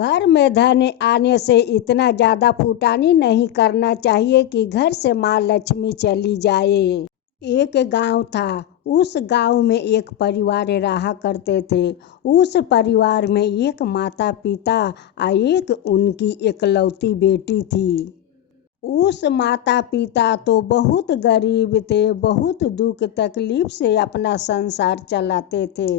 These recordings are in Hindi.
घर में धन आने से इतना ज़्यादा फुटानी नहीं करना चाहिए कि घर से माँ लक्ष्मी चली जाए। एक गांव था। उस गांव में एक परिवार रहा करते थे। उस परिवार में एक माता पिता और एक उनकी इकलौती बेटी थी। उस माता पिता तो बहुत गरीब थे, बहुत दुख तकलीफ से अपना संसार चलाते थे।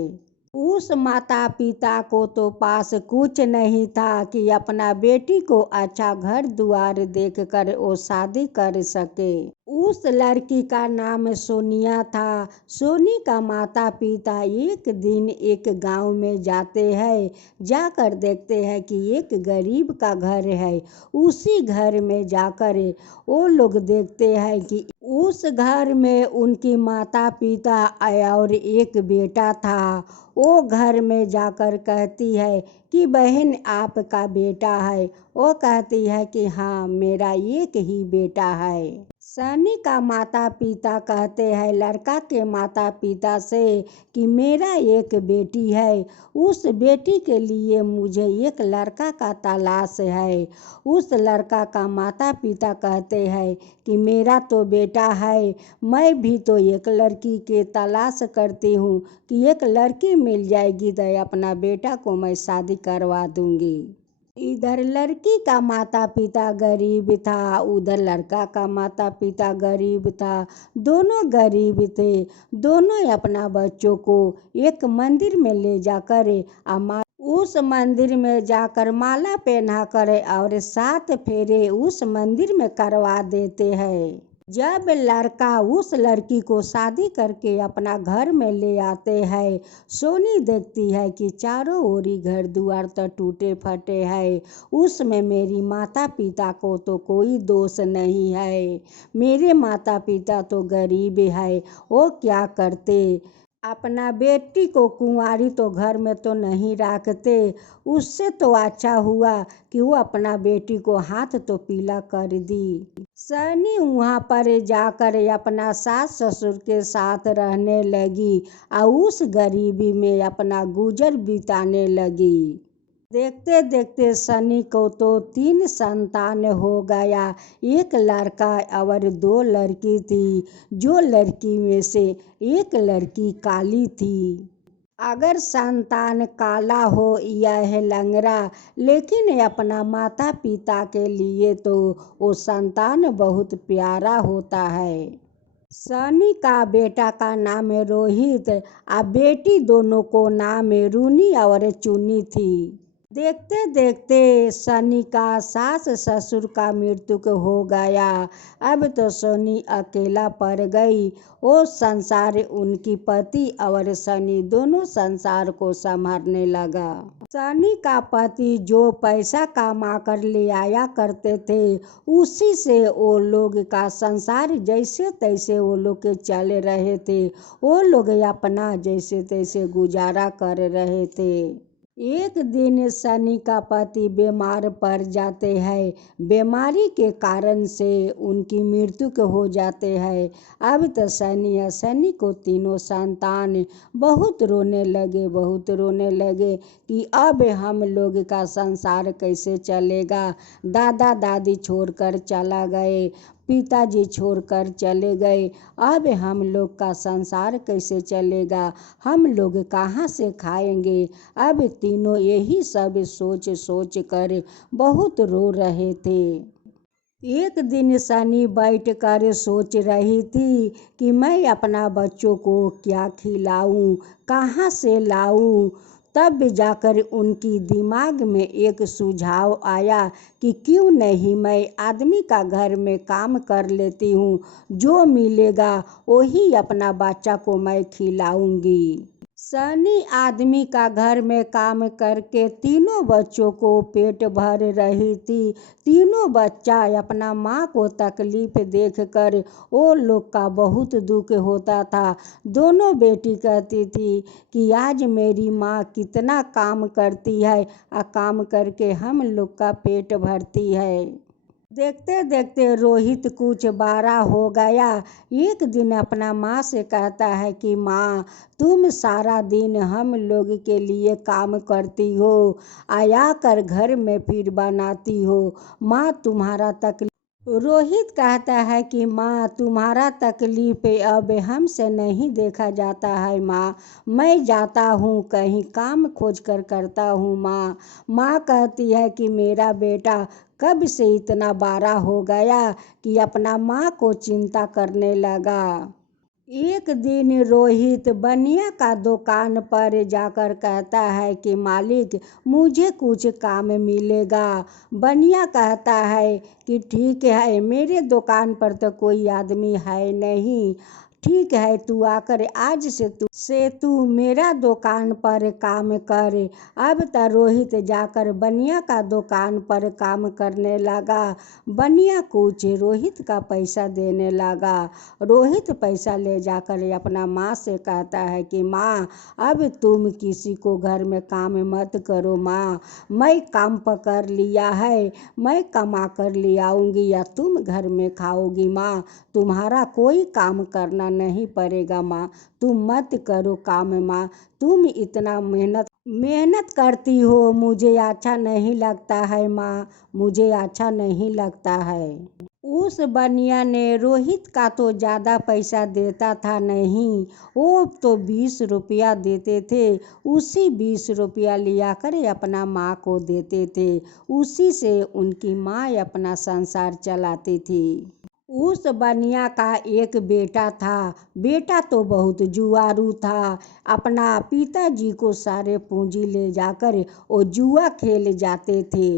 उस माता पिता को तो पास कुछ नहीं था कि अपना बेटी को अच्छा घर द्वार देखकर वो शादी कर सके। उस लड़की का नाम सोनिया था। सोनी का माता पिता एक दिन एक गांव में जाते हैं। जाकर देखते हैं कि एक गरीब का घर है। उसी घर में जाकर वो लोग देखते हैं कि उस घर में उनकी माता पिता और एक बेटा था। वो घर में जाकर कहती है कि बहन आपका बेटा है। वो कहती है कि हाँ मेरा एक ही बेटा है। सनी का माता पिता कहते हैं लड़का के माता पिता से कि मेरा एक बेटी है, उस बेटी के लिए मुझे एक लड़का का तलाश है। उस लड़का का माता पिता कहते हैं कि मेरा तो बेटा है, मैं भी तो एक लड़की के तलाश करती हूँ कि एक लड़की मिल जाएगी तो अपना बेटा को मैं शादी करवा दूंगी। इधर लड़की का माता पिता गरीब था, उधर लड़का का माता पिता गरीब था। दोनों गरीब थे। दोनों अपना बच्चों को एक मंदिर में ले जाकर उस मंदिर में जाकर माला पहना कर और 7 फेरे उस मंदिर में करवा देते हैं। जब लड़का उस लड़की को शादी करके अपना घर में ले आते हैं, सोनी देखती है कि चारों ओरी घर द्वार तो टूटे फटे हैं। उसमें मेरी माता पिता को तो कोई दोष नहीं है। मेरे माता पिता तो गरीब है, वो क्या करते, अपना बेटी को कुंवारी तो घर में तो नहीं रखते। उससे तो अच्छा हुआ कि वो अपना बेटी को हाथ तो पीला कर दी। सनी वहाँ पर जाकर अपना सास ससुर के साथ रहने लगी और उस गरीबी में अपना गुजर बिताने लगी। देखते देखते सनी को तो 3 संतान हो गया। एक लड़का और 2 लड़की थी। जो लड़की में से एक लड़की काली थी। अगर संतान काला हो यह लंगड़ा, लेकिन अपना माता पिता के लिए तो वो संतान बहुत प्यारा होता है। सनी का बेटा का नाम रोहित और बेटी दोनों को नाम रूनी और चुनी थी। देखते देखते सनी का सास ससुर का मृत्यु हो गया। अब तो सनी अकेला पड़ गई। वो संसार उनकी पति और सनी दोनों संसार को संभालने लगा। सनी का पति जो पैसा कमा कर ले आया करते थे, उसी से वो लोग का संसार जैसे तैसे वो लोग के चल रहे थे। वो लोग अपना जैसे तैसे गुजारा कर रहे थे। एक दिन सनी का पति बीमार पड़ जाते हैं। बीमारी के कारण से उनकी मृत्यु हो जाते हैं। अब तो सनी को तीनों संतान बहुत रोने लगे कि अब हम लोग का संसार कैसे चलेगा। दादा दादी छोड़कर चला गए, पिताजी छोड़कर चले गए। अब हम लोग का संसार कैसे चलेगा, हम लोग कहाँ से खाएंगे। अब तीनों यही सब सोच कर बहुत रो रहे थे। एक दिन सनी बैठ कर सोच रही थी कि मैं अपना बच्चों को क्या खिलाऊं, कहाँ से लाऊं। तब जाकर उनकी दिमाग में एक सुझाव आया कि क्यों नहीं मैं आदमी का घर में काम कर लेती हूँ, जो मिलेगा वही अपना बच्चा को मैं खिलाऊंगी। सनी आदमी का घर में काम करके तीनों बच्चों को पेट भर रही थी। तीनों बच्चा अपना माँ को तकलीफ देखकर वो लोग का बहुत दुख होता था। दोनों बेटी कहती थी कि आज मेरी माँ कितना काम करती है और काम करके हम लोग का पेट भरती है। देखते देखते रोहित कुछ बड़ा हो गया। एक दिन अपना माँ से कहता है कि माँ, तुम सारा दिन हम लोग के लिए काम करती हो, आया कर घर में फिर बनाती हो। माँ तुम्हारा तकलीफ। रोहित कहता है कि माँ तुम्हारा तकलीफ अब हमसे नहीं देखा जाता है माँ, मैं जाता हूँ कहीं काम खोज कर करता हूँ माँ। माँ कहती है कि मेरा बेटा कब से इतना बड़ा हो गया कि अपना माँ को चिंता करने लगा। एक दिन रोहित बनिया का दुकान पर जाकर कहता है कि मालिक मुझे कुछ काम मिलेगा। बनिया कहता है कि ठीक है, मेरे दुकान पर तो कोई आदमी है नहीं, ठीक है तू आकर आज से तू मेरा दुकान पर काम कर। अब तो रोहित जाकर बनिया का दुकान पर काम करने लगा। बनिया कुछ रोहित का पैसा देने लगा। रोहित पैसा ले जाकर अपना माँ से कहता है कि माँ अब तुम किसी को घर में काम मत करो माँ, मैं काम पकड़ लिया है, मैं कमा कर ले आऊँगी या तुम घर में खाओगी माँ, तुम्हारा कोई काम करना नहीं पड़ेगा माँ, तुम मत करो काम माँ, तुम इतना मेहनत करती हो, मुझे अच्छा नहीं लगता है माँ, मुझे अच्छा नहीं लगता है। उस बनिया ने रोहित का तो ज़्यादा पैसा देता था नहीं, वो तो 20 रुपया देते थे। उसी 20 रुपया लिया कर अपना माँ को देते थे, उसी से उनकी माँ अपना संसार चलाती थी। उस बनिया का एक बेटा था। बेटा तो बहुत जुआरू था। अपना पिताजी को सारे पूंजी ले जाकर वो जुआ खेल जाते थे।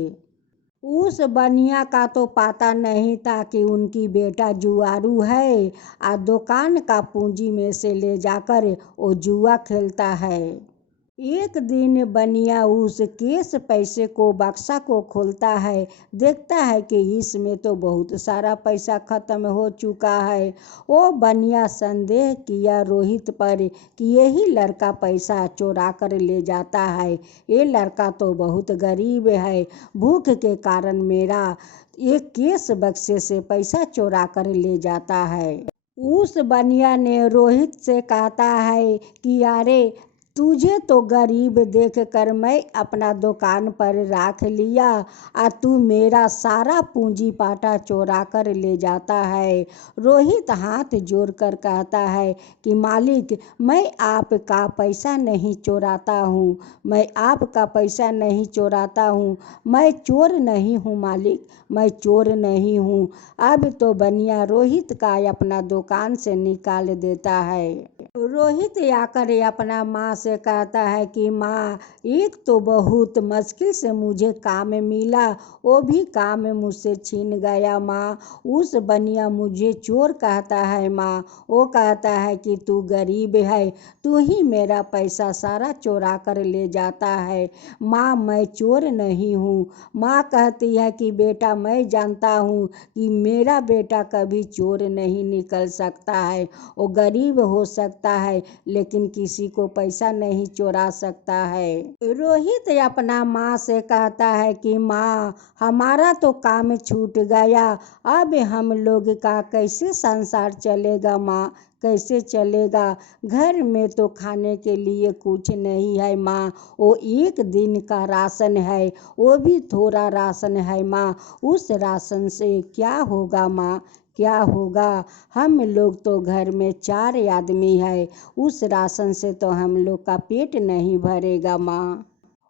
उस बनिया का तो पता नहीं था कि उनकी बेटा जुआरू है, आ दुकान का पूंजी में से ले जाकर वो जुआ खेलता है। एक दिन बनिया उस केस पैसे को बक्सा को खोलता है, देखता है कि इसमें तो बहुत सारा पैसा खत्म हो चुका है। वो बनिया संदेह किया रोहित पर कि यही लड़का पैसा चोरा कर ले जाता है, ये लड़का तो बहुत गरीब है, भूख के कारण मेरा एक केस बक्से से पैसा चोरा कर ले जाता है। उस बनिया ने रोहित से कहता है कि अरे तुझे तो गरीब देखकर मैं अपना दुकान पर रख लिया, और तू मेरा सारा पूंजी पाटा चोरा कर ले जाता है। रोहित हाथ जोड़कर कहता है कि मालिक मैं आपका पैसा नहीं चोराता हूँ, मैं आपका पैसा नहीं चोराता हूँ, मैं चोर नहीं हूँ मालिक, मैं चोर नहीं हूँ। अब तो बनिया रोहित का अपना दुकान से निकाल देता है। रोहित आकर अपना माँ से कहता है कि माँ एक तो बहुत मुश्किल से मुझे काम मिला, वो भी काम मुझसे छीन गया माँ। उस बनिया मुझे चोर कहता है माँ, वो कहता है कि तू गरीब है, तू ही मेरा पैसा सारा चोरा कर ले जाता है। माँ मैं चोर नहीं हूँ। माँ कहती है कि बेटा मैं जानता हूँ कि मेरा बेटा कभी चोर नहीं निकल सकता है, वो गरीब हो सकता है लेकिन किसी को पैसा नहीं चोरा सकता है। रोहित अपना माँ से कहता है कि माँ हमारा तो काम छूट गया, अब हम लोग का कैसे संसार चलेगा माँ, कैसे चलेगा, घर में तो खाने के लिए कुछ नहीं है माँ, वो एक दिन का राशन है, वो भी थोड़ा राशन है माँ, उस राशन से क्या होगा माँ, क्या होगा, हम लोग तो घर में 4 आदमी है, उस राशन से तो हम लोग का पेट नहीं भरेगा माँ।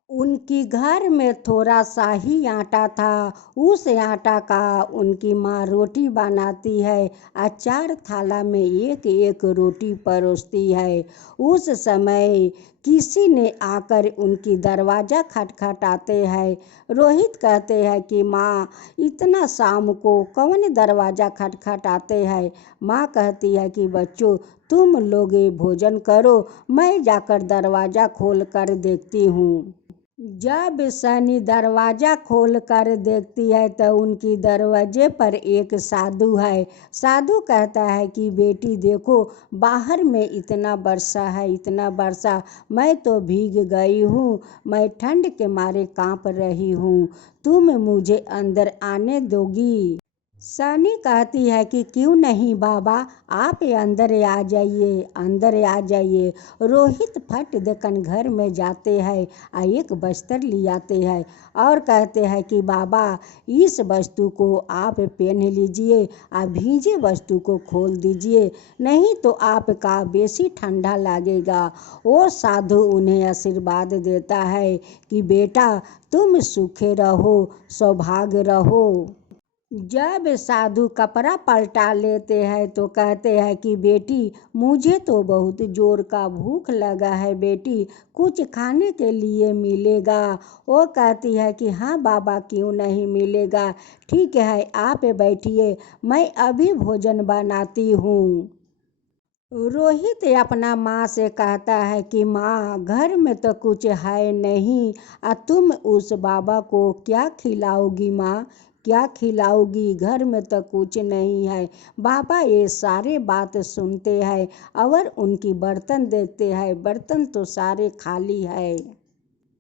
उनकी घर में थोड़ा सा ही आटा था, उस आटा का उनकी माँ रोटी बनाती है, 4 थाला में एक एक रोटी परोसती है। उस समय किसी ने आकर उनकी दरवाज़ा खटखटाते हैं। रोहित कहते हैं कि माँ इतना शाम को कौन दरवाज़ा खटखटाते हैं। माँ कहती है कि बच्चों तुम लोग भोजन करो, मैं जाकर दरवाज़ा खोल कर देखती हूँ। जब सनी दरवाजा खोल कर देखती है तो उनकी दरवाजे पर एक साधु है। साधु कहता है कि बेटी देखो, बाहर में इतना वर्षा है, इतना वर्षा, मैं तो भीग गई हूँ, मैं ठंड के मारे कांप रही हूँ, तुम मुझे अंदर आने दोगी? सनी कहती है कि क्यों नहीं बाबा, आप अंदर आ जाइए, अंदर आ जाइए। रोहित फट देकर घर में जाते हैं और एक बस्तर ले आते हैं और कहते हैं कि बाबा, इस वस्तु को आप पहन लीजिए और भीजे वस्तु को खोल दीजिए, नहीं तो आपका बेसी ठंडा लगेगा। वो साधु उन्हें आशीर्वाद देता है कि बेटा तुम सूखे रहो, सौभाग्य रहो। जब साधु कपड़ा पलटा लेते हैं तो कहते हैं कि बेटी, मुझे तो बहुत जोर का भूख लगा है बेटी, कुछ खाने के लिए मिलेगा? वो कहती है कि हाँ बाबा, क्यों नहीं मिलेगा, ठीक है आप बैठिए, मैं अभी भोजन बनाती हूँ। रोहित अपना माँ से कहता है कि माँ, घर में तो कुछ है नहीं, तुम उस बाबा को क्या खिलाओगी माँ, क्या खिलाओगी, घर में तो कुछ नहीं है। बाबा ये सारे बात सुनते हैं और उनकी बर्तन देखते हैं, बर्तन तो सारे खाली है।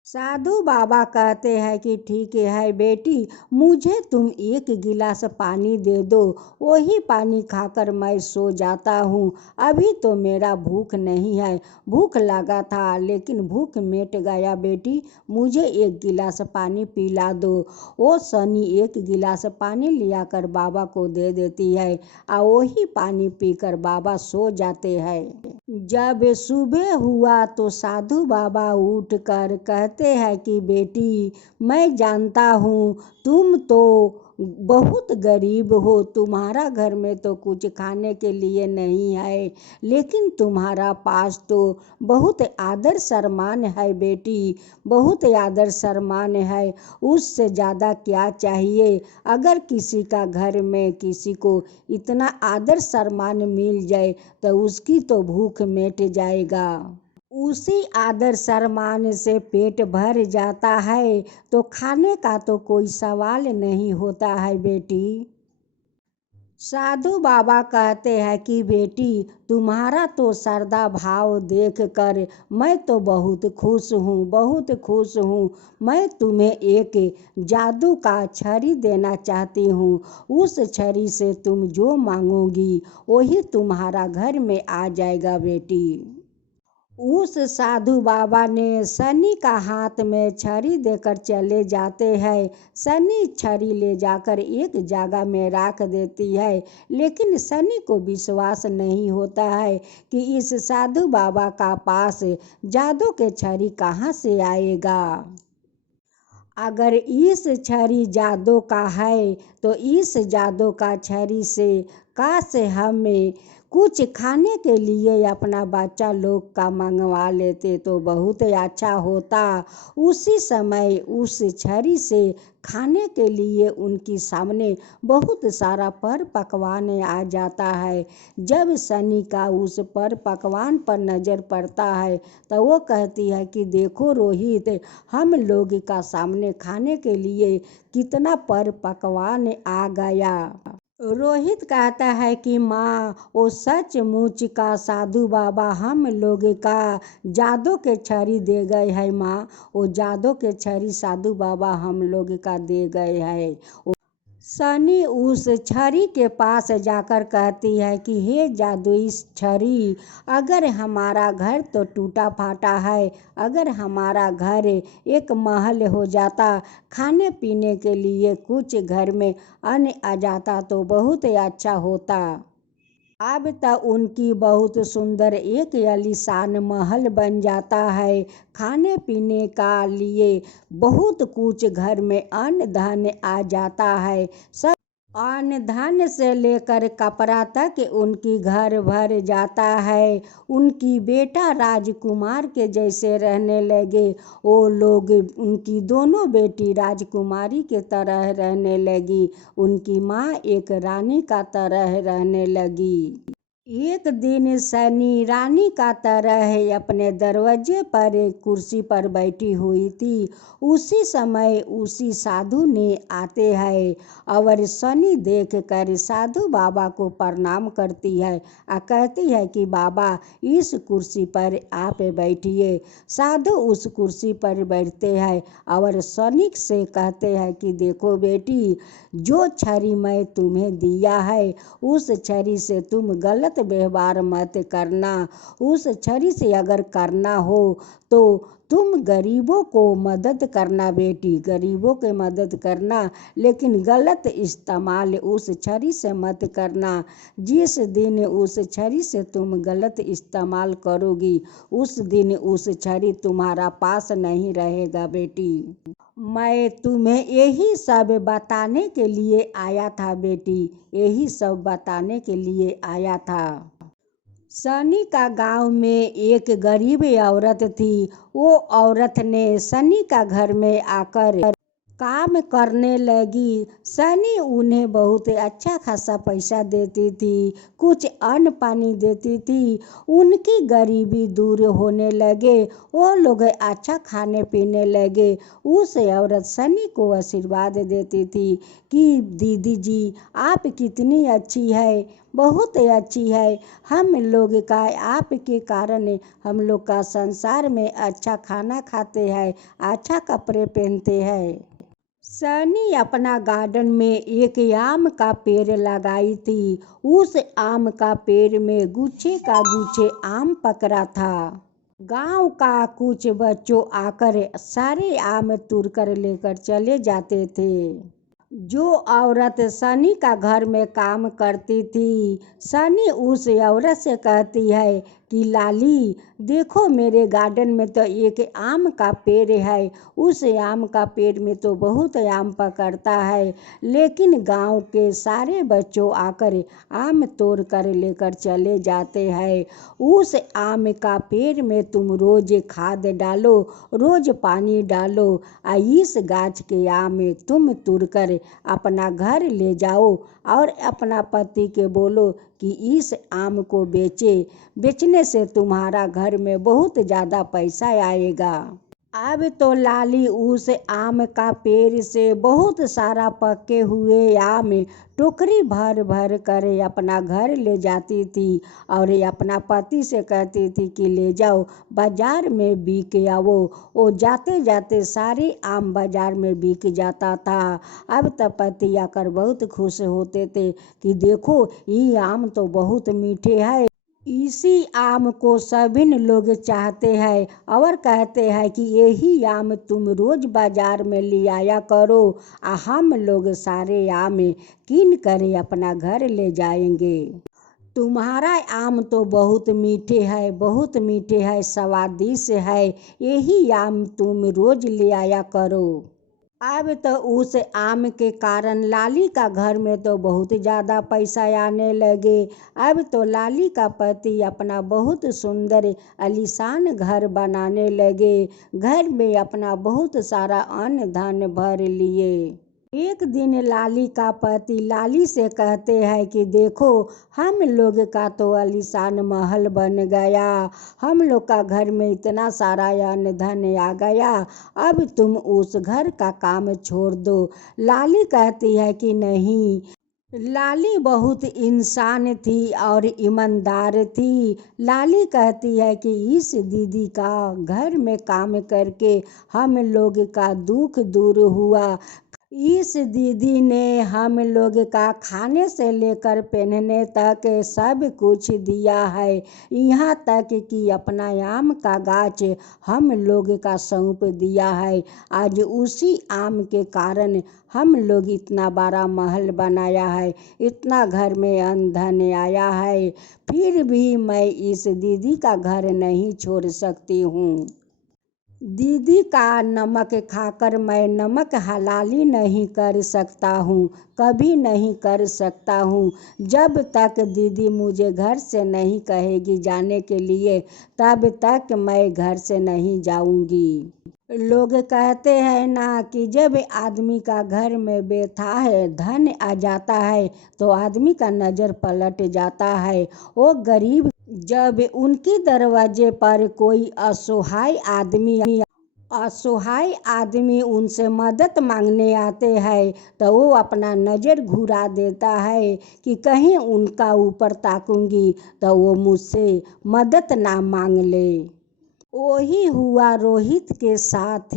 साधु बाबा कहते हैं कि ठीक है बेटी, मुझे तुम एक गिलास पानी दे दो, वही पानी खाकर मैं सो जाता हूँ, अभी तो मेरा भूख नहीं है, भूख लगा था लेकिन भूख मिट गया बेटी, मुझे एक गिलास पानी पिला दो। वो सनी एक गिलास पानी लिया कर बाबा को दे देती है और वही पानी पीकर बाबा सो जाते हैं। जब सुबह हुआ तो साधु बाबा उठकर कहते हैं कि बेटी, मैं जानता हूँ तुम तो बहुत गरीब हो, तुम्हारा घर में तो कुछ खाने के लिए नहीं है, लेकिन तुम्हारा पास तो बहुत आदर सम्मान है बेटी, बहुत आदर सम्मान है, उससे ज़्यादा क्या चाहिए? अगर किसी का घर में किसी को इतना आदर सम्मान मिल जाए तो उसकी तो भूख मिट जाएगा। उसी आदर सम्मान से पेट भर जाता है तो खाने का तो कोई सवाल नहीं होता है बेटी। साधु बाबा कहते हैं कि बेटी, तुम्हारा तो श्रद्धा भाव देखकर मैं तो बहुत खुश हूँ, बहुत खुश हूँ, मैं तुम्हें एक जादू का छड़ी देना चाहती हूँ, उस छड़ी से तुम जो मांगोगी वही तुम्हारा घर में आ जाएगा बेटी। उस साधु बाबा ने सनी का हाथ में छड़ी देकर चले जाते हैं। सनी छड़ी ले जाकर एक जगह में रख देती है, लेकिन सनी को विश्वास नहीं होता है कि इस साधु बाबा का पास जादू के छड़ी कहाँ से आएगा। अगर इस छड़ी जादू का है तो इस जादू का छड़ी से काश हमें कुछ खाने के लिए अपना बच्चा लोग का मंगवा लेते तो बहुत अच्छा होता। उसी समय उस छड़ी से खाने के लिए उनके सामने बहुत सारा पर पकवान आ जाता है। जब सनी का उस पर पकवान पर नज़र पड़ता है तो वो कहती है कि देखो रोहित, हम लोग का सामने खाने के लिए कितना पर पकवान आ गया। रोहित कहता है कि माँ, वो सचमुच का साधु बाबा हम लोग का जादू के छड़ी दे गए हैं माँ, वो जादू के छड़ी साधु बाबा हम लोग का दे गए हैं। सनी उस छड़ी के पास जाकर कहती है कि हे जादुई छड़ी, अगर हमारा घर तो टूटा फाटा है, अगर हमारा घर एक महल हो जाता, खाने पीने के लिए कुछ घर में अन्न आ जाता तो बहुत अच्छा होता। अब तो उनकी बहुत सुंदर एक आलीशान महल बन जाता है, खाने पीने का लिए बहुत कुछ घर में अन्न धन आ जाता है, सब अन्न धन से लेकर कपड़ा तक उनकी घर भर जाता है। उनकी बेटा राजकुमार के जैसे रहने लगे, वो लोग उनकी दोनों बेटी राजकुमारी के तरह रहने लगी, उनकी माँ एक रानी का तरह रहने लगी। एक दिन सनी रानी का तरह अपने दरवाजे पर एक कुर्सी पर बैठी हुई थी। उसी समय उसी साधु ने आते हैं और सनी देख कर साधु बाबा को प्रणाम करती है और कहती है कि बाबा इस कुर्सी पर आप बैठिए। साधु उस कुर्सी पर बैठते हैं और सनी से कहते हैं कि देखो बेटी, जो छड़ी मैं तुम्हें दिया है उस छड़ी से तुम गलत व्यवहार मत करना। उस छड़ी से अगर करना हो तो तुम गरीबों को मदद करना बेटी, गरीबों के मदद करना, लेकिन गलत इस्तेमाल उस छड़ी से मत करना। जिस दिन उस छड़ी से तुम गलत इस्तेमाल करोगी उस दिन उस छड़ी तुम्हारा पास नहीं रहेगा बेटी। मैं तुम्हें यही सब बताने के लिए आया था बेटी, यही सब बताने के लिए आया था। सनी का गांव में एक गरीब औरत थी। वो औरत ने सनी का घर में आकर काम करने लगी। सनी उन्हें बहुत अच्छा खासा पैसा देती थी, कुछ अन्न पानी देती थी। उनकी गरीबी दूर होने लगे, वो लोग अच्छा खाने पीने लगे। उस औरत सनी को आशीर्वाद देती थी कि दीदी जी आप कितनी अच्छी है, बहुत अच्छी है। हम लोग का आपके कारण हम लोग का संसार में अच्छा खाना खाते हैं, अच्छा कपड़े पहनते हैं। सनी अपना गार्डन में एक आम का पेड़ लगाई थी। उस आम का पेड़ में गुच्छे का गुच्छे आम पक रहा था। गांव का कुछ बच्चों आकर सारे आम तोड़ कर लेकर चले जाते थे। जो औरत सनी का घर में काम करती थी, सनी उस औरत से कहती है कि लाली देखो मेरे गार्डन में तो एक आम का पेड़ है, उस आम का पेड़ में तो बहुत आम पकड़ता है, लेकिन गांव के सारे बच्चों आकर आम तोड़ कर लेकर चले जाते हैं। उस आम का पेड़ में तुम रोज खाद डालो, रोज पानी डालो, इस गाछ के आम तुम तोड़ कर अपना घर ले जाओ और अपना पति के बोलो कि इस आम को बेचने से तुम्हारा घर में बहुत ज़्यादा पैसा आएगा। अब तो लाली उस आम का पेड़ से बहुत सारा पके हुए आम टोकरी भर भर कर अपना घर ले जाती थी और अपना पति से कहती थी कि ले जाओ बाजार में बिक आओ। वो जाते जाते सारे आम बाजार में बिक जाता था। अब तब पति आकर बहुत खुश होते थे कि देखो ये आम तो बहुत मीठे हैं, इसी आम को सभी लोग चाहते हैं और कहते हैं कि यही आम तुम रोज बाजार में ले आया करो, हम लोग सारे आम कीन कर अपना घर ले जाएंगे। तुम्हारा आम तो बहुत मीठे है, बहुत मीठे है, स्वादिष्ट है, यही आम तुम रोज ले आया करो। अब तो उस आम के कारण लाली का घर में तो बहुत ज़्यादा पैसा आने लगे। अब तो लाली का पति अपना बहुत सुंदर आलीशान घर बनाने लगे। घर में अपना बहुत सारा अन्न धन भर लिए। एक दिन लाली का पति लाली से कहते हैं कि देखो हम लोग का तो आलीशान महल बन गया, हम लोग का घर में इतना सारा अन्न धन आ गया, अब तुम उस घर का काम छोड़ दो। लाली कहती है कि नहीं। लाली बहुत इंसान थी और ईमानदार थी। लाली कहती है कि इस दीदी का घर में काम करके हम लोग का दुख दूर हुआ। इस दीदी ने हम लोग का खाने से लेकर पहनने तक सब कुछ दिया है, यहाँ तक कि अपना आम का गाछ हम लोग का सौंप दिया है। आज उसी आम के कारण हम लोग इतना बड़ा महल बनाया है, इतना घर में अन्न धन आया है, फिर भी मैं इस दीदी का घर नहीं छोड़ सकती हूँ। दीदी का नमक खाकर मैं नमक हलाली नहीं कर सकता हूँ, कभी नहीं कर सकता हूँ। जब तक दीदी मुझे घर से नहीं कहेगी जाने के लिए तब तक मैं घर से नहीं जाऊँगी। लोग कहते हैं ना कि जब आदमी का घर में बेथा है धन आ जाता है तो आदमी का नज़र पलट जाता है। वो गरीब जब उनकी दरवाजे पर कोई असहाय आदमी उनसे मदद मांगने आते हैं तो वो अपना नज़र घुरा देता है कि कहीं उनका ऊपर ताकूंगी तो वो मुझसे मदद ना मांग ले। वही हुआ रोहित के साथ।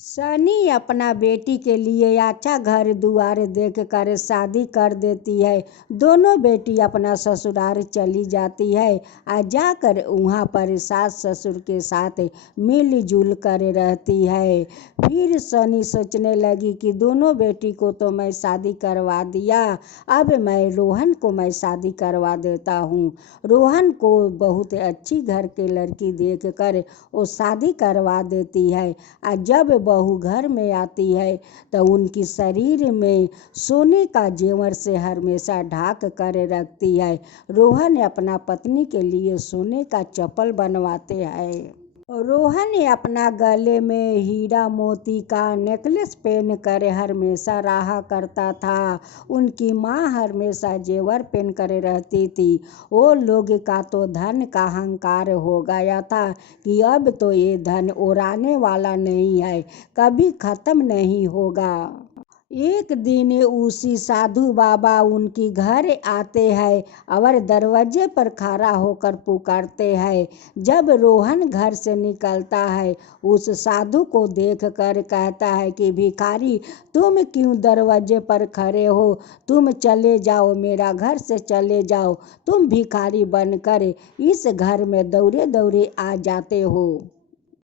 सनी अपना बेटी के लिए अच्छा घर दुआर देख कर शादी कर देती है। दोनों बेटी अपना ससुराल चली जाती है और जाकर वहाँ पर सास ससुर के साथ मिलजुल कर रहती है। फिर सनी सोचने लगी कि दोनों बेटी को तो मैं शादी करवा दिया, अब मैं रोहन को मैं शादी करवा देता हूँ। रोहन को बहुत अच्छी घर के लड़की देख कर वो शादी करवा देती है। और जब बहू घर में आती है तो उनकी शरीर में सोने का जेवर से हमेशा ढाक कर रखती है। रोहन अपना पत्नी के लिए सोने का चप्पल बनवाते हैं। रोहन अपना गले में हीरा मोती का नेकलेस पहन कर हमेशा रहा करता था। उनकी माँ हमेशा जेवर पहन कर रहती थी। वो लोग का तो धन का अहंकार हो गया था कि अब तो ये धन उड़ाने वाला नहीं है, कभी ख़त्म नहीं होगा। एक दिन उसी साधु बाबा उनकी घर आते हैं और दरवाजे पर खड़ा होकर पुकारते हैं। जब रोहन घर से निकलता है उस साधु को देख कर कहता है कि भिखारी, तुम क्यों दरवाजे पर खड़े हो, तुम चले जाओ, मेरा घर से चले जाओ। तुम भिखारी बनकर इस घर में दौड़े दौड़े आ जाते हो।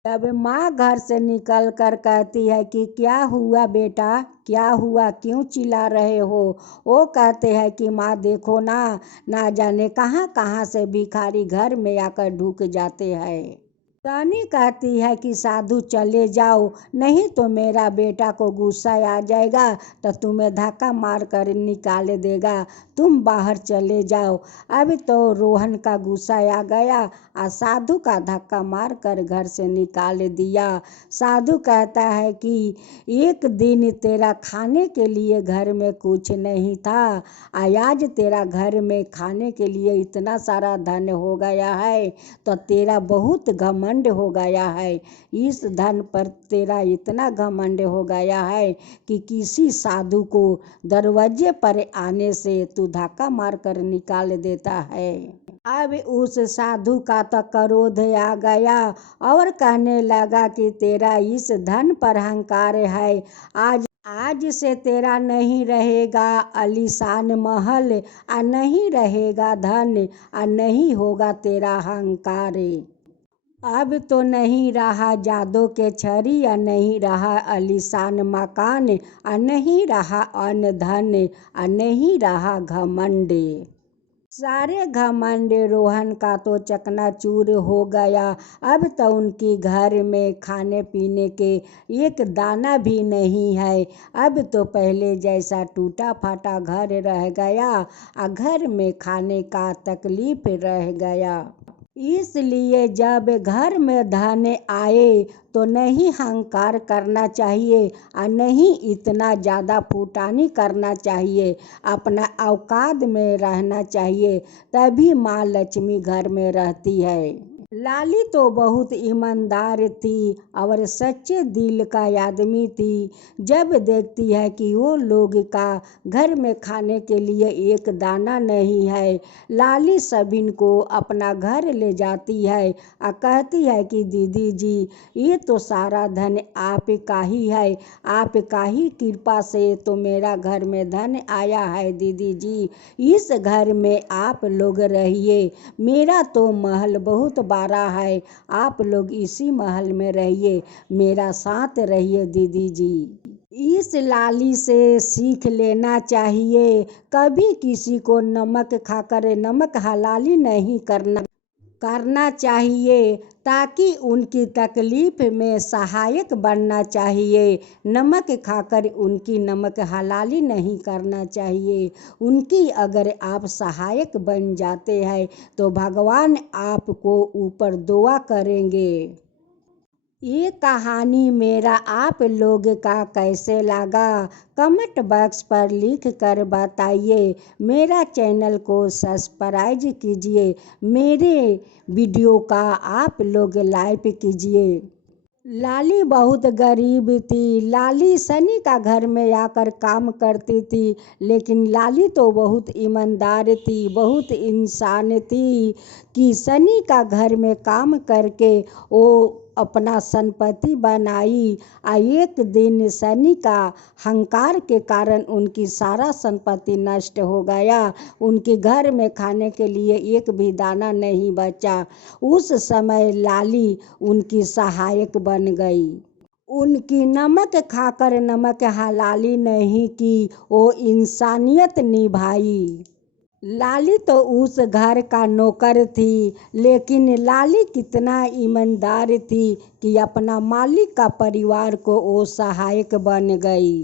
तब माँ घर से निकल कर कहती है कि क्या हुआ बेटा, क्या हुआ, क्यों चिल्ला रहे हो। वो कहते हैं कि माँ देखो ना, ना जाने कहाँ कहाँ से भिखारी घर में आकर ढुक जाते हैं। सनी कहती है कि साधु चले जाओ, नहीं तो मेरा बेटा को गुस्सा आ जाएगा तो तुम्हें धक्का मार कर निकाल देगा, तुम बाहर चले जाओ। अब तो रोहन का गुस्सा आ गया और साधु का धक्का मार कर घर से निकाल दिया। साधु कहता है कि एक दिन तेरा खाने के लिए घर में कुछ नहीं था, आज तेरा घर में खाने के लिए इतना सारा धन हो गया है तो तेरा बहुत घमंड हो गया है। इस धन पर तेरा इतना घमंड हो गया है कि किसी साधु को दरवाजे पर आने से तू धक्का मार कर निकाल देता है। अब उस साधु का तो क्रोध आ गया और कहने लगा कि तेरा इस धन पर अहंकार है, आज से तेरा नहीं रहेगा आलीशान महल, और नहीं रहेगा धन, और नहीं होगा तेरा अहंकार। अब तो नहीं रहा जादू के छड़ी, और नहीं रहा आलीशान मकान, और नहीं रहा अन्न धन, और नहीं रहा घमंड। सारे घमंड रोहन का तो चकनाचूर हो गया। अब तो उनकी घर में खाने पीने के एक दाना भी नहीं है। अब तो पहले जैसा टूटा फाटा घर रह गया और घर में खाने का तकलीफ रह गया। इसलिए जब घर में धन आए तो नहीं अहंकार करना चाहिए और नहीं इतना ज़्यादा फुटानी करना चाहिए, अपना औकात में रहना चाहिए, तभी माँ लक्ष्मी घर में रहती है। लाली तो बहुत ईमानदार थी और सच्चे दिल का आदमी थी। जब देखती है कि वो लोग का घर में खाने के लिए एक दाना नहीं है, लाली सबिन को अपना घर ले जाती है और कहती है कि दीदी जी, ये तो सारा धन आपका ही है, आपका ही कृपा से तो मेरा घर में धन आया है। दीदी जी, इस घर में आप लोग रहिए, मेरा तो महल बहुत बड़ा है, आप लोग इसी महल में रहिए, मेरा साथ रहिए दीदी जी। इस लाली से सीख लेना चाहिए, कभी किसी को नमक खाकर नमक हलाली नहीं करना चाहिए, ताकि उनकी तकलीफ में सहायक बनना चाहिए। नमक खाकर उनकी नमक हलाली नहीं करना चाहिए। उनकी अगर आप सहायक बन जाते हैं तो भगवान आपको ऊपर दुआ करेंगे। ये कहानी मेरा आप लोग का कैसे लगा कमेंट बॉक्स पर लिख कर बताइए। मेरा चैनल को सब्सक्राइब कीजिए, मेरे वीडियो का आप लोग लाइक कीजिए। लाली बहुत गरीब थी। लाली सनी का घर में आकर काम करती थी, लेकिन लाली तो बहुत ईमानदार थी, बहुत इंसान थी कि सनी का घर में काम करके वो अपना संपत्ति बनाई। एक दिन सनी का अहंकार के कारण उनकी सारा संपत्ति नष्ट हो गया। उनके घर में खाने के लिए एक भी दाना नहीं बचा। उस समय लाली उनकी सहायक बन गई। उनकी नमक खाकर नमक हलाली नहीं की, वो इंसानियत निभाई। लाली तो उस घर का नौकर थी, लेकिन लाली कितना ईमानदार थी कि अपना मालिक का परिवार को वो सहायक बन गई।